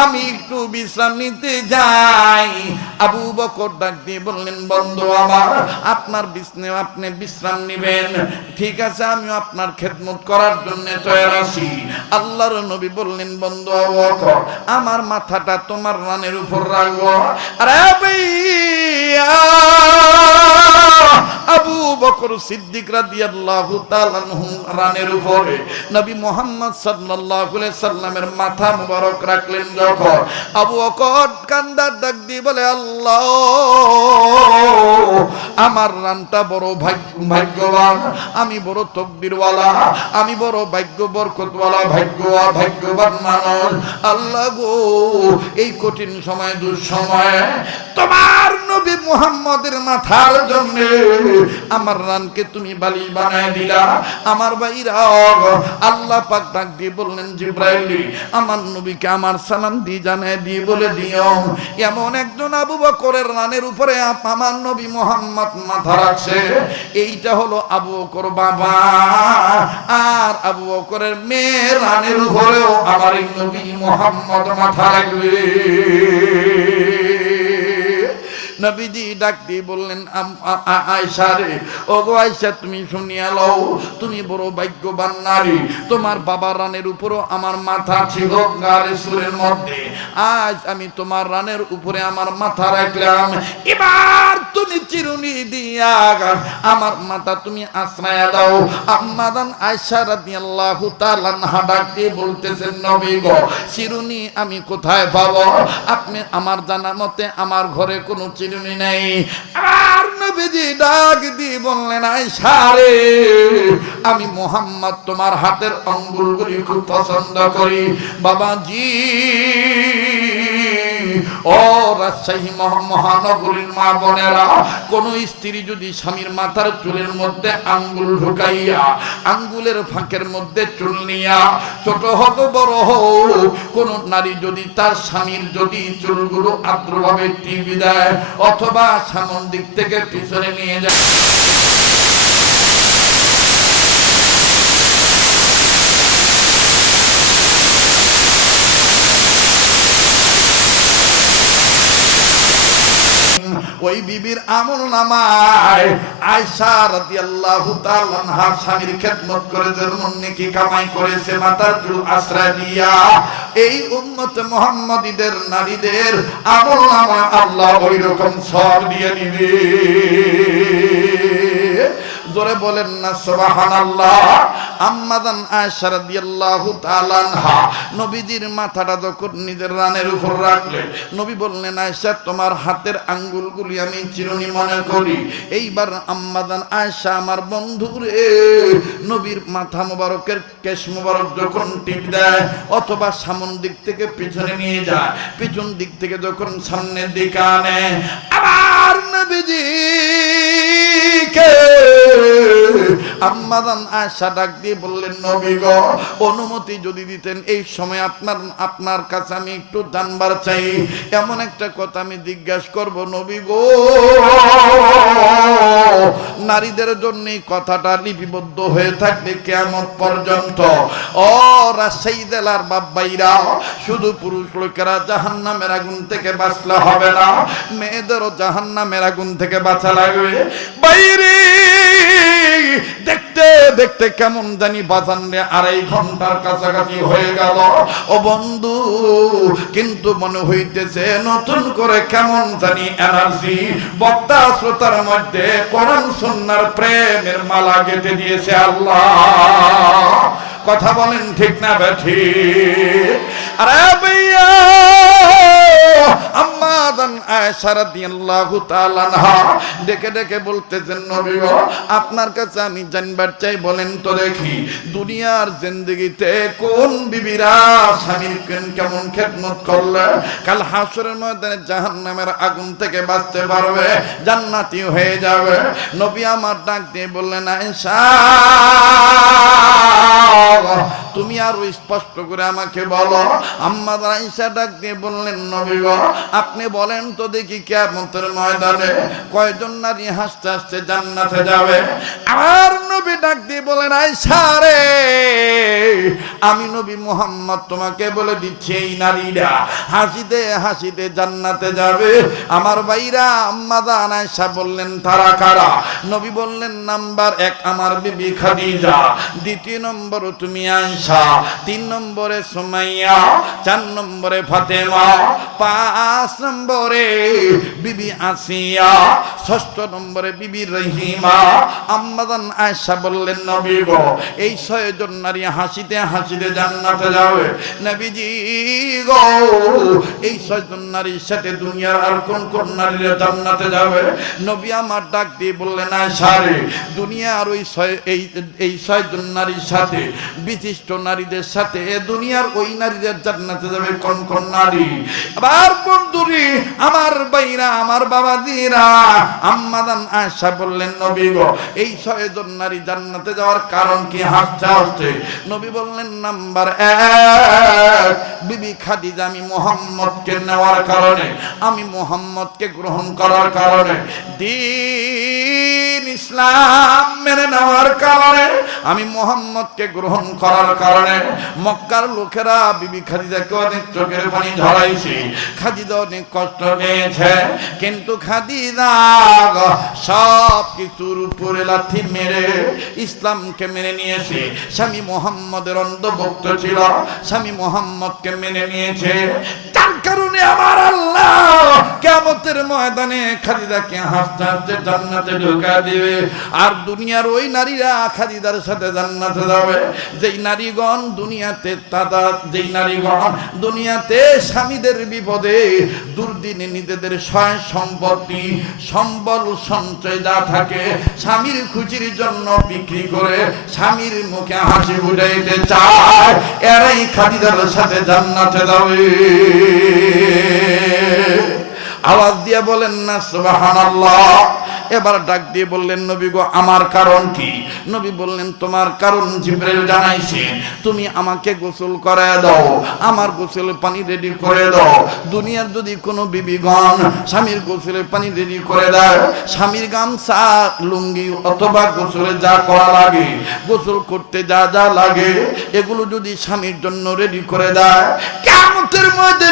আমি একটু বিশ্রাম নিতে যাই। আবু বকর ডাক দিয়ে বললেন, বন্ধু আমার, আপনার বিছনে আপনি বিশ্রাম নিবেন। ঠিক আছে আমি আপনার খেদমত করার জন্য তৈরি আছি। আল্লাহর নবী বললেন, বন্ধু বকর, আমার মাথাটা তোমার রানের উপর রাখব। আরে ভাইয়া! আবু বকর সিদ্দিক রাদিয়াল্লাহু তাআলা উপরে। নবী মুহাম্মদ সাল্লাল্লাহু আলাইহি সাল্লামের মাথা মুবারক রাখলেন যখন আবু বকর কান্দার ডাক দিয়ে বলে, আল্লাহ, আমার রানটা বড় ভাগ্য, ভাগ্যবান। আমি বড় তকদিরওয়ালা, আমি বড় ভাগ্য বরকতওয়ালা ভাগ্য ভাগ্যবান মানুষ। আল্লাহ গো, এই কঠিন সময়, দুঃসময় তোমার নবী মুহাম্মদের মাথার জন্য আমার রানকে তুমি বালি বানায় দিলা। আমার ভাইরা, আল্লাহ পাক ডাক দিয়ে বললেন, জিব্রাইল, আমার নবীকে আমার সালাম দিয়ে জানায় দিয়ে বলে দিও। এমন একজন আবু বকরের রানের উপরে আমার নবী মোহাম্মদ মাথা রাখছে। এইটা হলো আবু বকর বাবা। আর আবু বকরের মেয়ের রানের উপরেও আমার নবী মোহাম্মদ মাথা রাখবে। নবীজি ডাক দিয়ে বললেন আয়সা রে আয়সা তুমি শুনিয়া লও, তুমি বড় ভাগ্যবান নারী, তোমার বাবার রানের উপরও আমার মাথা ছিল মধ্যে। আজ আমি তোমার রানের উপরে আমার মাথা রাখলাম। এবার তুমি চিরুনি দিয়া আমার মাথা তুমি আশ্রয় দাও। আম্মাদান আয়সা রাদিয়াল্লাহু তাআলা ডাক দিয়ে বলতেছেন, নবী গো, চিরুনি আমি কোথায় পাবো? আপনি আমার জানা মতে আমার ঘরে কোনো চিরুনি নাই। আর নবীজি ডাক দিয়ে বললেন সারে আমি মোহাম্মদ তোমার হাতের আঙ্গুলগুলি খুব পছন্দ করি। বাবাজি, ও রাজশাহী মহানগরীর মা বোনেরা, কোন স্ত্রী যদি স্বামীর মাথার চুলের মধ্যে আঙ্গুল ঢুকাইয়া, আঙ্গুলের ফাঁকের মধ্যে চুল নিয়া, ছোট হোক, বড় হোক, কোন নারী যদি তার স্বামীর যদি চুলগুলো আদ্রভাবে টিভি দেয়, অথবা সামন দিক থেকে পিছনে নিয়ে যায় ওই বিবির আমল নামায় আয়সা রাদিয়াল্লাহু তাআলা আনহা স্বামীর খেদমত করে যেমন নেকি কামাই করেছে মাতার চুল আশ্রয় দিয়া। এই উম্মত মুহাম্মাদীদের নারীদের আমল নামা আল্লাহ ওই রকম সব দিয়ে দিবে। জোরে বলেন না, সুবহানাল্লাহ। আম্মাদান আয়েশা রাদিয়াল্লাহু তাআলা আনহা, নবীজির মাথাটা যখন নিজের রানের উপর রাখলেন, নবী বললেন, আয়েশা, তোমার হাতের আঙ্গুলগুলি আমি চিরুনি মনে করি। এইবার আম্মাদান আয়েশা, আমার বন্ধু রে, নবীর মাথা মোবারকের কেশ মোবারক যখন টিপ দেয়, অথবা সামন দিক থেকে পিছনে নিয়ে যায়, পিছন দিক থেকে যখন সামনের দিকে আনে, আবার নবীজি কে আম্মাদান আয়সা ডাক দিয়ে বললেন, নবী গ, অনুমতি যদি দিতেন, এই সময় আপনার আপনার কাছে আমি একটু জানবার চাই। এমন একটা কথা আমি জিজ্ঞাসা করব, নবী গো। নারীদের জন্য কথাটা লিপিবদ্ধ হয়ে থাকবে কেমন পর্যন্ত। ও রাজশাহী জেলার বাব্বাইরা শুধু পুরুষ লোকেরা জাহান নামের আগুন থেকে বাঁচলে হবে না, মেয়েদেরও জাহান নামের আগুন থেকে বাঁচা লাগবে। বাইরে দেখতে দেখতে কেমন জানি বাজান আড়াই ঘণ্টার কাছাকাছি হয়ে গেল। ও বন্ধু, কিন্তু মনে হইতেছে নতুন করে কেমন জানি এনার্জি বক্তা শ্রোতার মধ্যে কোরআন সন্ন্যার প্রেমের মালা গেঁথে দিয়েছে আল্লাহ। কথা বলেন ঠিক না ব্যাঠি আরে আয়েশা রাদিয়াল্লাহু তাআলা বলতেছেন নবী গো, আপনার কাছে আমি জানবার চাই বলেন তো দেখি দুনিয়ার জিন্দগিতে কোন বিবিরা স্বামীর কেমন খেদমত করলে? কাল হাসরের ময়দানে জাহান্নামের আগুন থেকে বাঁচতে পারবে জান্নাতি হয়ে যাবে। নবী আমার ডাক দিয়ে বললেন আয়েশা তুমি আরও স্পষ্ট করে আমাকে বলো। আম্মা আয়েশা ডাক দিয়ে বললেন নবী গো, আপনি বলেন তো দেখি কেমতের ময়দানে কয়জন নারী হাসতে হাসতে জান্নাতে যাবে? আর নবী ডাক দিয়ে বলেন, আয়সা রে, আমি নবী মোহাম্মদ তোমাকে বলে দিচ্ছি, এই নারীরা হাসিতে হাসিতে জান্নাতে যাবে। আমার ভাইরা আম্মা দান আয়সা বললেন, তারা কারা? নবী বললেন, নাম্বার এক আমার বিবি খাদিজা, দ্বিতীয় নম্বর তুমি আয়সা, তিন নম্বরে সুমাইয়া, চার নম্বরে ফাতেমা পাঁচ নম্বরে বিবি আসিয়া, ষষ্ঠ নম্বরে বিবি রহিমা। আম্মাদান আয়সা বললেন, নবী গো, এই ছয়জন নারী হাসিতে হাসিতে জান্নাতে যাবে। নবীজি গো, এই ছয়জন নারীর সাথে দুনিয়ার আর কোন কোন নারীরা জান্নাতে যাবে? নবী আমার ডাক দিয়ে বললেন আয়সা রে, দুনিয়ার ওই ছয়, এই ছয়জন নারীর সাথে, বিশিষ্ট নারীদের সাথে, দুনিয়ার ওই নারীদের জান্নাতে যাবে কোন কোন নারী? আবার বন্ধুরি আমার বাইরা আমার বাবা দিরা বললেন, নবী গো, এই ছয়জন নারী জান্নাতে যাওয়ার কারণ কি? নবী বললেন, নাম্বার এক, বিবি খাদিজা আমি মোহাম্মদকে নেওয়ার কারণে, আমি মোহাম্মদকে গ্রহণ করার কারণে, দিন ইসলাম মেনে নেওয়ার কারণে, আমি মোহাম্মদকে গ্রহণ করার কারণে মক্কার লোকেরা বিবি খাদিজাকে অনেক চোখের পানি খাদিজা অনেক কষ্ট পেয়েছে, কিন্তু খাদিজা সব কিছুর উপরে লাথি মেরে ইসলামকে মেনে নিয়েছে। স্বামী মোহাম্মদের অন্ধভক্ত ছিল, স্বামী মোহাম্মদকে মেনে নিয়েছে। তার কারণে আমার আল্লাহ। কেমতের ময়দানে খাদিজাকে হাসতে হাসতে জান্নাতে ঢুকা দিবে। আর দুনিয়ার ওই নারীরা খাদিজার সাথে জান্নাতে যাবে। যেই নারীগণ দুনিয়াতে তারা যেই নারীগণ দুনিয়াতে স্বামীদের বিপদে, দুর্দিনে নিজেদের সয় সম্পত্তি, সম্বল, সঞ্চয় যা থাকে, স্বামীর খুচির জন্য বিক্রি করে স্বামীর মুখে হাসি ফুটাইতে চায়, এরাই খাদিজার সাথে জান্নাতে যাবে। আওয়াজ দিয়ে বলেন না সুবহানাল্লাহ। এবার ডাক দিয়ে বললেন, নবী গো, আমার কারণ কি? নবী বললেন, তোমার কারণ জিব্রাইল জানাইছে। তুমি আমাকে গোসল করায় দাও, আমার গোসলের পানি রেডি করে দাও। দুনিয়ার যদি কোনো বিবিগণ স্বামীর গোসলের পানি রেডি করে দেয়, স্বামীর গামছা, লুঙ্গি অথবা গোসলে যা করা লাগে, গোসল করতে যা যা লাগে, এগুলো যদি স্বামীর জন্য রেডি করে দেয় কেমতের মধ্যে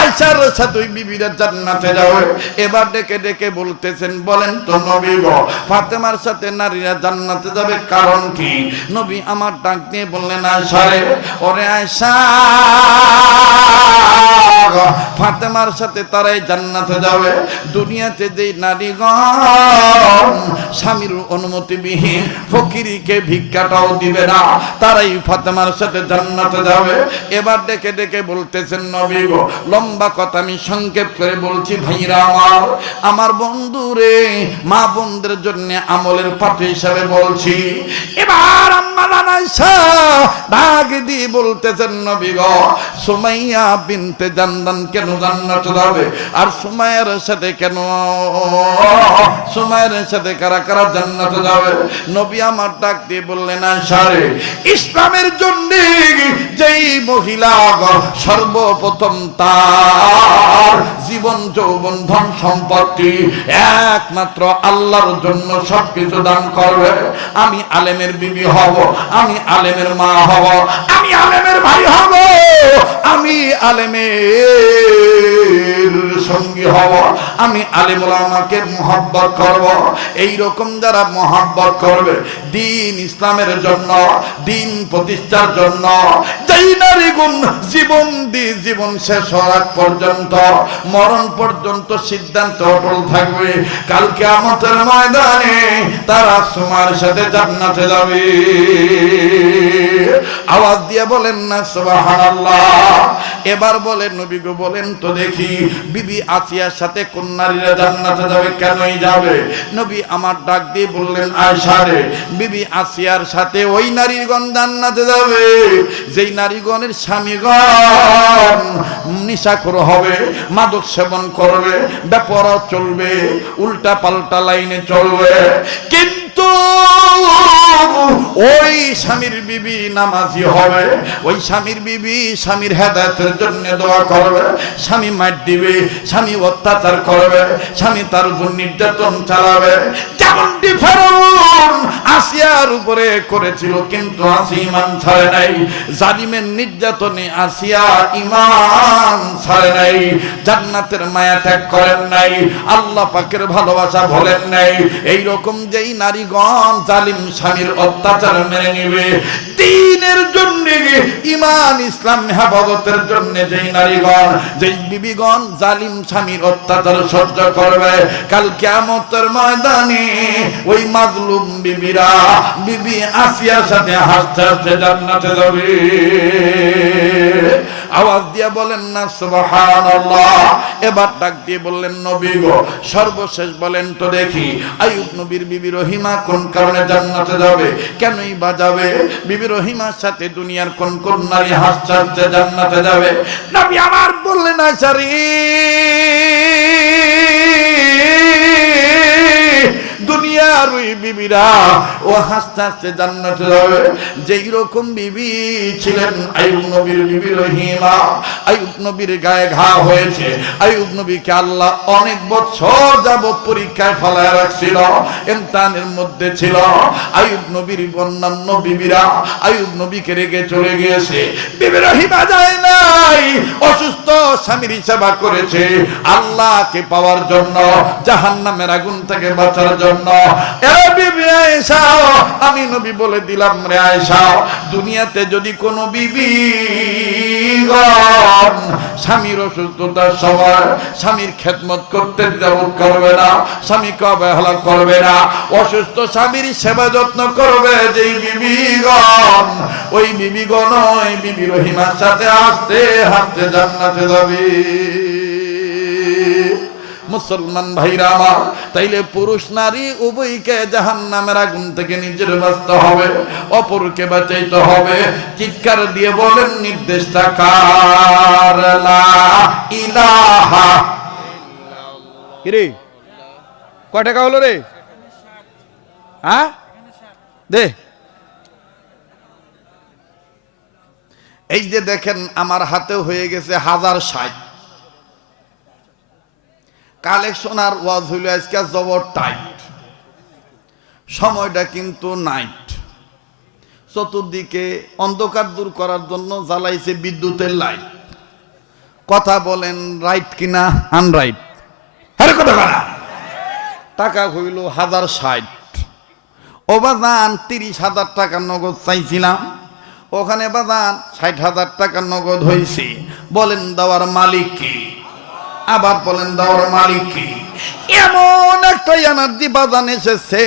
আয়সার সাথে বিবিরা জান্নাতে যাবে। এবার ডেকে ডেকে বলতেছেন, বলেন তো নবী গো। ফাতেমার সাথে নারীরা জান্নাতে যাবে কারণ কি? নবী আমার ডাক দিয়ে বললেন আয়সারে ওরে আয়সা ফাতেমার সাথে তারাই জান্নাতে যাবে। দুনিয়াতে নারীগণ স্বামীর ফকিরিকে ভিক্ষাটাও দিবে না, তারাই ফাতেমার সাথে জান্নাতে যাবে। এবার ডেকে ডেকে বলতেছেন নবী গো, লম্বা কথা আমি সংক্ষেপ করে বলছি ভাইরা আমার আমার বন্ধুরে মা বোনদের জন্য আমলের পাঠ হিসাবে বলছি। এবার আম্মা বলতেছেন সুমাইয়া বিনতে জান্দান কেন জান্নাত যাবে? আর সুমাইয়ার সাথে কেন? সুমাইয়ার সাথে কারা কারা জান্নাত যাবে? নবী আমার ডাক দিয়ে বললেন আশারে ইসলামের জন্য যেই মহিলা সর্বপ্রথম তার জীবন, যৌবন, ধন সম্পত্তি একমাত্র আল্লাহর জন্য সবকিছু দান করবে। আমি আলেমের বিবি হব, আমি আলেমের মা হব, আমি আলেমের ভাই হব, আমি আলেমের সঙ্গী হব, আমি আলেমুল আমাকে করব। এই রকম যারা মোহাব্বত করবে, দিন ইসলামের জন্য, দিন প্রতিষ্ঠার জন্য, যেই নারী গুণ জীবন দি জীবন শেষ হওয়ার পর্যন্ত, মরণ পর্যন্ত সিদ্ধান্ত অটল থাকবে। কালকে আমাদের ময়দানে তারা সময়ের সাথে জান্নাতে যাবে। আওয়াজ দিয়ে বলেন না, সুবহানাল্লাহ। এবার বলেন নবী গো বলেন তো দেখি, বিবি আসিয়ার সাথে কোন নারীরা জান্নাতে যাবে, কেনই যাবে? নবী আমার ডাক দিয়ে বললেন, আয়সা রে, বিবি আসিয়ার সাথে ওই নারীগণ জান্নাতে যাবে। যেই নারীগণের স্বামীগণ নিশাখোর হবে, মাদক সেবন করবে ব্যাপারও চলবে উল্টা পাল্টা লাইনে চলবে। কিন্তু ওই স্বামীর বিবি নামাজি হবে। ওই স্বামীর বিবি স্বামীর হেদায়তের জন্য দোয়া করবে। স্বামী মার দিবে স্বামী অত্যাচার করবে স্বামী তার উপর নির্যাতন চালাবে। যেমনটি আসিয়ার উপরে করেছিল কিন্তু আসি ইমান ছাড়ে নাই। জালিমের নির্যাতনে আসিয়া ইমান ছাড়ে নাই। জান্নাতের মায়া ত্যাগ করেন নাই। আল্লাহ পাকের ভালোবাসা ভোলেন নাই। এই রকম যেই নারীগণ জালিম স্বামীর অত্যাচার মেনে নিবে। দিনের জন্য ইমান ইসলাম, হেফাজতের জন্য যেই নারীগণ, যেই বিবিগণ জালিম স্বামীর অত্যাচার সহ্য করবে, কাল কিয়ামতের ময়দানে ওই মাজলুম বিবিরা, বিবি আসিয়ার সাথে হাসতে হাসতে জান্নাতে যাবে। আওয়াজ দিয়ে বলেন না, সুবহানাল্লাহ। এবার ডাক দিয়ে বললেন, নবী গো, সর্বশেষ বলেন তো দেখি আয়ুব নবীর বিবি রহিমা কোন কারণে জান্নাতে যাবে? কেনই বা যাবে? বিবি রহিমার সাথে দুনিয়ার কোন কোন নারী হাসতে জান্নাতে যাবে? নবী আমার বললেন আচারি দুনিয়ার ওই বিবিরা, ও হাসতে হাসতে জান্নাতে যাবে। যেই রকম বিবি ছিলেন আয়ুব নবীর বিবি রহিমা আয়ুব নবীর গায়ে ঘা হয়েছে। আয়ুব নবীকে আল্লাহ অনেক বছর যাবত পরীক্ষায় ফলায় রাখছিল ইমতানের মধ্যে ছিল। আয়ুব নবীর অন্যান্য বিবিরা আয়ুব নবীকে রেখে চলে গিয়েছে। বিবি রহিমা যায় নাই, অসুস্থ স্বামীর সেবা করেছে আল্লাহকে পাওয়ার জন্য, জাহান্নামের আগুন থেকে বাঁচার জন্য। আমি নবী বলে দিলাম রে আয়েশা দুনিয়াতে যদি কোনো বিবি স্বামীর অসুস্থতার সময় স্বামীর খেদমত করতে যাবত করবে না স্বামীকে অবহেলা করবে না, অসুস্থ স্বামীর সেবা যত্ন করবে যেই বিবিগণ ওই বিবিগণ ওই বিবি রহিমার সাথে আসতে, হাঁটতে জান্নাতে যাবে। মুসলমান ভাইরা আমার তাইলে পুরুষ নারী উভয়কে জাহান নামের আগুন থেকে নিজের বাঁচতে হবে, অপরকে বাঁচাইতে হবে। চিৎকার দিয়ে বলেন, নির্দেশটা কার? ইলাহা কিরে? কয় টাকা হলো রে? হ্যাঁ? দে। এই যে দেখেন, আমার হাতে হয়ে গেছে হাজার ষাট। কালেকশন আর ওয়াজ হইল আজকে জবর টাইট। সময়টা কিন্তু নাইট। চতুর্দিকে অন্ধকার দূর করার জন্য জ্বালাইছে বিদ্যুতের লাইট। কথা বলেন রাইট কিনা আনরাইট আরে কথা বলা। টাকা হইল হাজার ষাট। ও বাজান তিরিশ হাজার টাকার নগদ চাইছিলাম। ওখানে বাজান ষাট হাজার টাকার নগদ হয়েছে বলেন দেওয়ার মালিক কি? আবার বলেন দাওয়ার মালিক এমন একটা এনার্জি বাজান এসেছে।